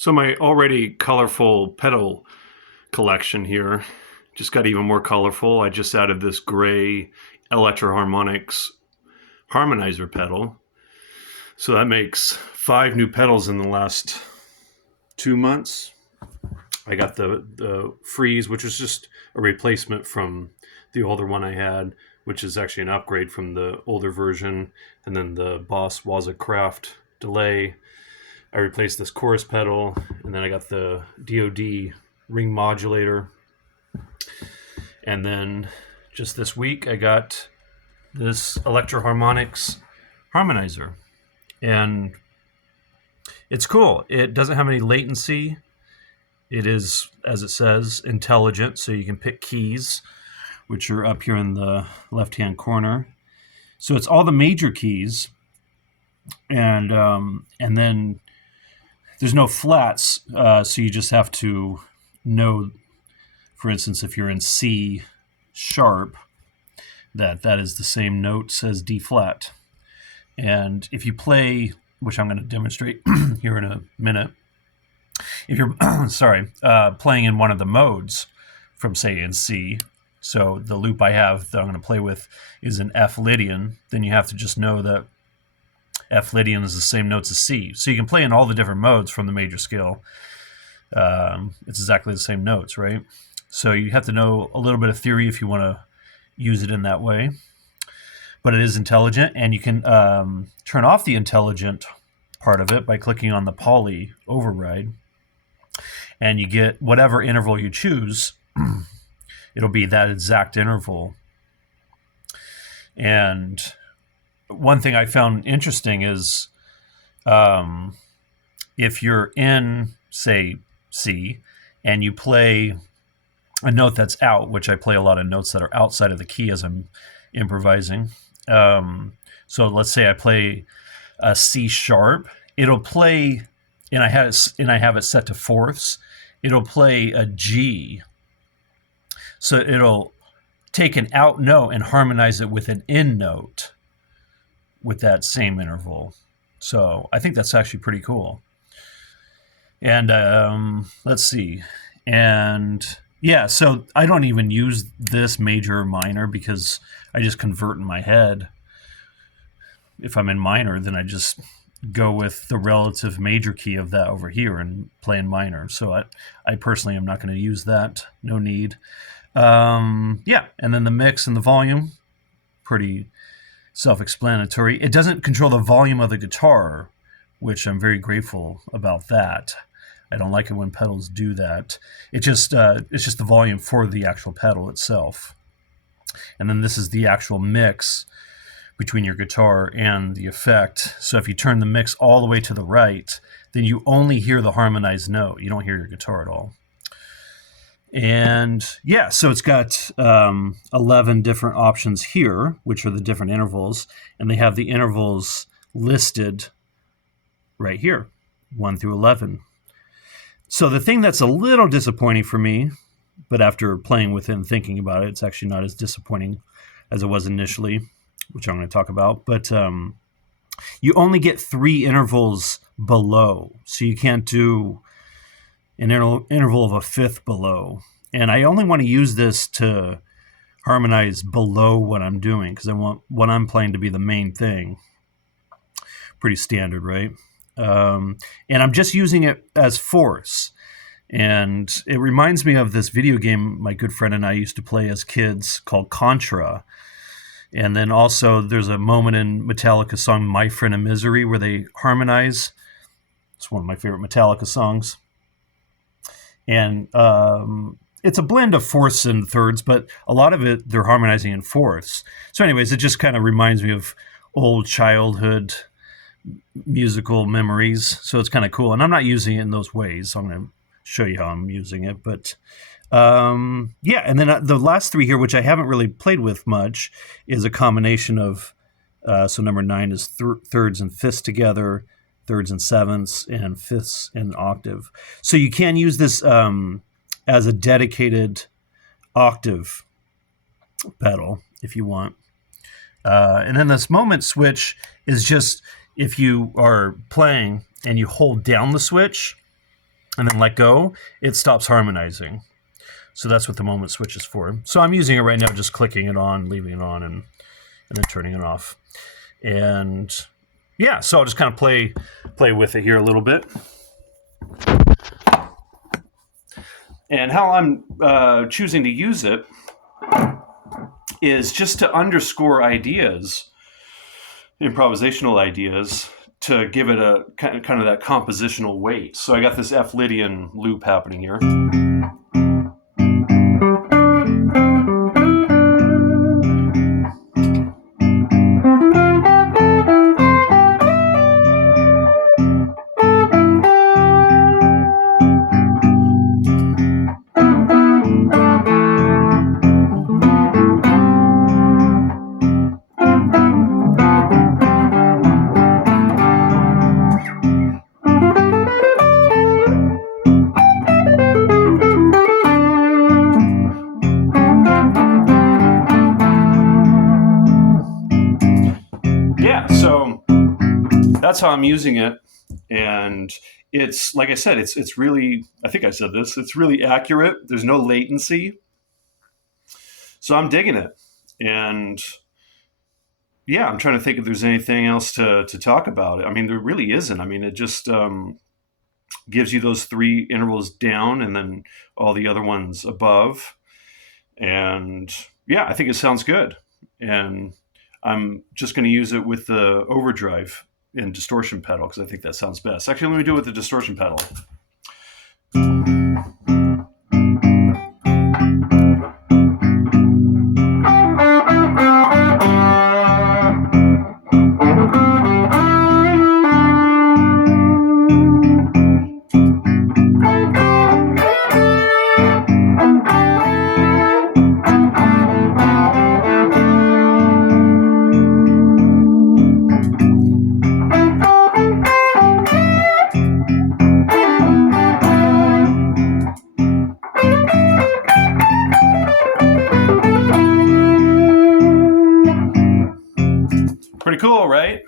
So my already colorful pedal collection here just got even more colorful. I just added this gray Electro Harmonix Harmonizer pedal. So that makes 5 new pedals in the last 2 months. I got the Freeze, which is just a replacement from the older one I had, which is actually an upgrade from the older version. And then the Boss Waza Craft delay. I replaced this chorus pedal, and then I got the DoD ring modulator. And then just this week, I got this Electro Harmonix Harmonizer. And it's cool. It doesn't have any latency. It is, as it says, intelligent, so you can pick keys, which are up here in the left-hand corner. So it's all the major keys, and then there's no flats, so you just have to know, for instance, if you're in C sharp, that is the same notes as D flat. And if you play, which I'm going to demonstrate here in a minute, if you're playing in one of the modes from, say, in C, so the loop I have that I'm going to play with is in F Lydian, then you have to just know that F Lydian is the same notes as C. So you can play in all the different modes from the major scale. It's exactly the same notes, right? So you have to know a little bit of theory if you want to use it in that way. But it is intelligent, and you can turn off the intelligent part of it by clicking on the poly override. And you get whatever interval you choose. It'll be that exact interval. And one thing I found interesting is if you're in, say, C, and you play a note that's out, which I play a lot of notes that are outside of the key as I'm improvising. So let's say I play a C sharp, it'll play, and I have it set to fourths. It'll play a G. So it'll take an out note and harmonize it with an in note with that same interval. So I think that's actually pretty cool. And let's see. And yeah, so I don't even use this major or minor because I just convert in my head. If I'm in minor, then I just go with the relative major key of that over here and play in minor. So I personally am not going to use that. No need. Yeah, and then the mix and the volume, pretty self-explanatory. It doesn't control the volume of the guitar, which I'm very grateful about that. I don't like it when pedals do that. It's just the volume for the actual pedal itself. And then this is the actual mix between your guitar and the effect. So if you turn the mix all the way to the right, then you only hear the harmonized note. You don't hear your guitar at all. And yeah, so it's got 11 different options here, which are the different intervals. And they have the intervals listed right here, 1 through 11. So the thing that's a little disappointing for me, but after playing with it and thinking about it, it's actually not as disappointing as it was initially, which I'm going to talk about. But you only get 3 intervals below, so you can't do an interval of a fifth below. And I only want to use this to harmonize below what I'm doing because I want what I'm playing to be the main thing. Pretty standard, right? And I'm just using it as fourths. And it reminds me of this video game my good friend and I used to play as kids called Contra. And then also there's a moment in Metallica's song My Friend in Misery where they harmonize. It's one of my favorite Metallica songs. And it's a blend of fourths and thirds, but a lot of it they're harmonizing in fourths. So anyways, it just kind of reminds me of old childhood musical memories. So it's kind of cool. And I'm not using it in those ways. So I'm going to show you how I'm using it. But yeah, and then the last 3 here, which I haven't really played with much, is a combination of, so number 9 is thirds and fifths together, thirds and sevenths, and fifths and octave. So you can use this as a dedicated octave pedal if you want. And then this moment switch is just if you are playing and you hold down the switch, and then let go, it stops harmonizing. So that's what the moment switch is for. So I'm using it right now, just clicking it on, leaving it on, and then turning it off. And yeah, so I'll just kind of play with it here a little bit. And how I'm choosing to use it is just to underscore ideas, improvisational ideas, to give it a kind of that compositional weight. So I got this F Lydian loop happening here. So that's how I'm using it, and it's like I said, it's really, I think I said this, it's really accurate. There's no latency, so I'm digging it. And yeah, I'm trying to think if there's anything else to talk about. I mean, there really isn't. I mean, it just gives you those 3 intervals down and then all the other ones above. And yeah, I think it sounds good. And I'm just going to use it with the overdrive and distortion pedal because I think that sounds best. Actually, let me do it with the distortion pedal. Pretty cool, right?